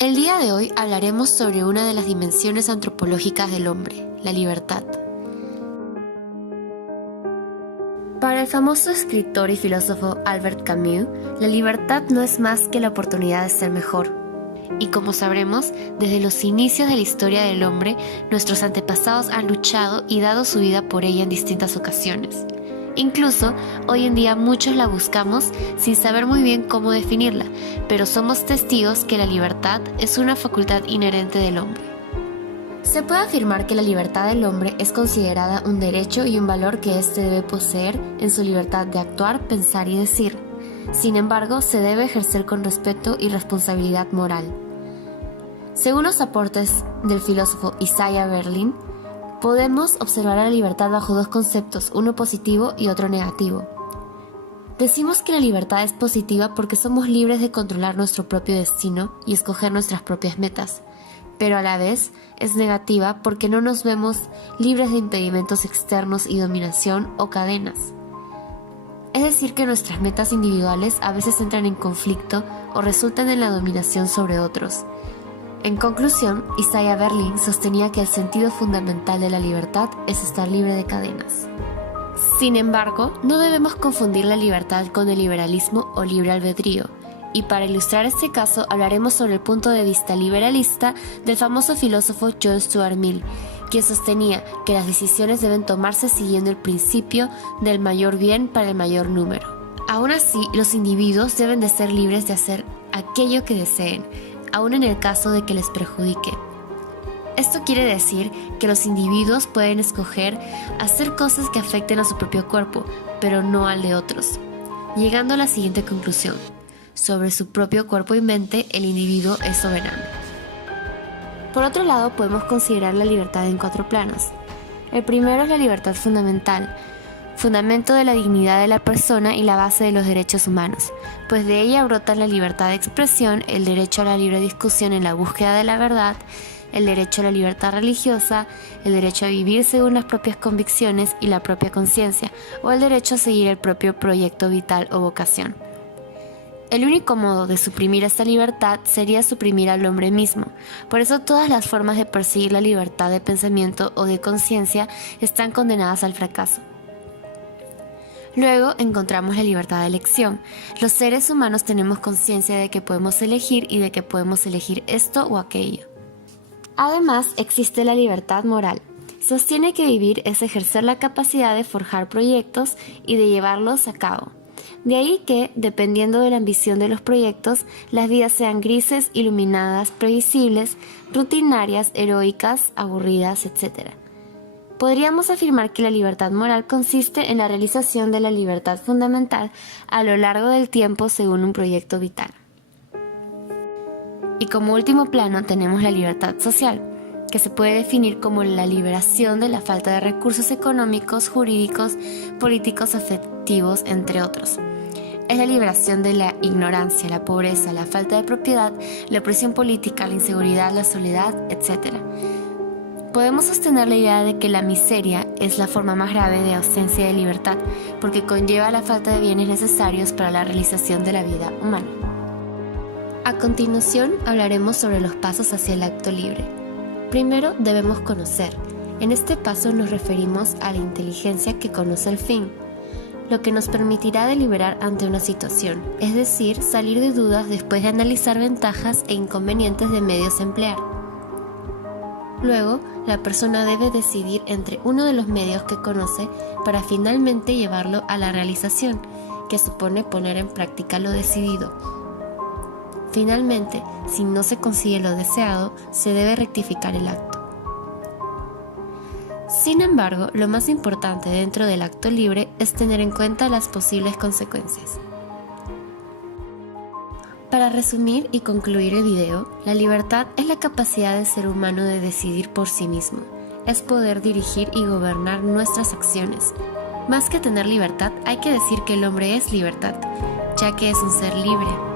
El día de hoy hablaremos sobre una de las dimensiones antropológicas del hombre, la libertad. Para el famoso escritor y filósofo Albert Camus, la libertad no es más que la oportunidad de ser mejor. Y como sabremos, desde los inicios de la historia del hombre, nuestros antepasados han luchado y dado su vida por ella en distintas ocasiones. Incluso, hoy en día muchos la buscamos sin saber muy bien cómo definirla, pero somos testigos que la libertad es una facultad inherente del hombre. Se puede afirmar que la libertad del hombre es considerada un derecho y un valor que éste debe poseer en su libertad de actuar, pensar y decir. Sin embargo, se debe ejercer con respeto y responsabilidad moral. Según los aportes del filósofo Isaiah Berlin, podemos observar a la libertad bajo dos conceptos, uno positivo y otro negativo. Decimos que la libertad es positiva porque somos libres de controlar nuestro propio destino y escoger nuestras propias metas, pero a la vez es negativa porque no nos vemos libres de impedimentos externos y dominación o cadenas. Es decir, que nuestras metas individuales a veces entran en conflicto o resultan en la dominación sobre otros. En conclusión, Isaiah Berlin sostenía que el sentido fundamental de la libertad es estar libre de cadenas. Sin embargo, no debemos confundir la libertad con el liberalismo o libre albedrío, y para ilustrar este caso hablaremos sobre el punto de vista liberalista del famoso filósofo John Stuart Mill, quien sostenía que las decisiones deben tomarse siguiendo el principio del mayor bien para el mayor número. Aún así, los individuos deben de ser libres de hacer aquello que deseen, aún en el caso de que les perjudique. Esto quiere decir que los individuos pueden escoger hacer cosas que afecten a su propio cuerpo, pero no al de otros, llegando a la siguiente conclusión: sobre su propio cuerpo y mente, el individuo es soberano. Por otro lado, podemos considerar la libertad en cuatro planos. El primero es la libertad fundamental, fundamento de la dignidad de la persona y la base de los derechos humanos, pues de ella brotan la libertad de expresión, el derecho a la libre discusión en la búsqueda de la verdad, el derecho a la libertad religiosa, el derecho a vivir según las propias convicciones y la propia conciencia, o el derecho a seguir el propio proyecto vital o vocación. El único modo de suprimir esta libertad sería suprimir al hombre mismo. Por eso todas las formas de perseguir la libertad de pensamiento o de conciencia están condenadas al fracaso. Luego encontramos la libertad de elección. Los seres humanos tenemos conciencia de que podemos elegir y de que podemos elegir esto o aquello. Además, existe la libertad moral. Sostiene que vivir es ejercer la capacidad de forjar proyectos y de llevarlos a cabo. De ahí que, dependiendo de la ambición de los proyectos, las vidas sean grises, iluminadas, previsibles, rutinarias, heroicas, aburridas, etc. Podríamos afirmar que la libertad moral consiste en la realización de la libertad fundamental a lo largo del tiempo según un proyecto vital. Y como último plano tenemos la libertad social, que se puede definir como la liberación de la falta de recursos económicos, jurídicos, políticos, afectivos, entre otros. Es la liberación de la ignorancia, la pobreza, la falta de propiedad, la opresión política, la inseguridad, la soledad, etc. Podemos sostener la idea de que la miseria es la forma más grave de ausencia de libertad, porque conlleva la falta de bienes necesarios para la realización de la vida humana. A continuación hablaremos sobre los pasos hacia el acto libre. Primero debemos conocer. En este paso nos referimos a la inteligencia que conoce el fin, lo que nos permitirá deliberar ante una situación, es decir, salir de dudas después de analizar ventajas e inconvenientes de medios a emplear. Luego, la persona debe decidir entre uno de los medios que conoce para finalmente llevarlo a la realización, que supone poner en práctica lo decidido. Finalmente, si no se consigue lo deseado, se debe rectificar el acto. Sin embargo, lo más importante dentro del acto libre es tener en cuenta las posibles consecuencias. Para resumir y concluir el video, la libertad es la capacidad del ser humano de decidir por sí mismo. Es poder dirigir y gobernar nuestras acciones. Más que tener libertad, hay que decir que el hombre es libertad, ya que es un ser libre.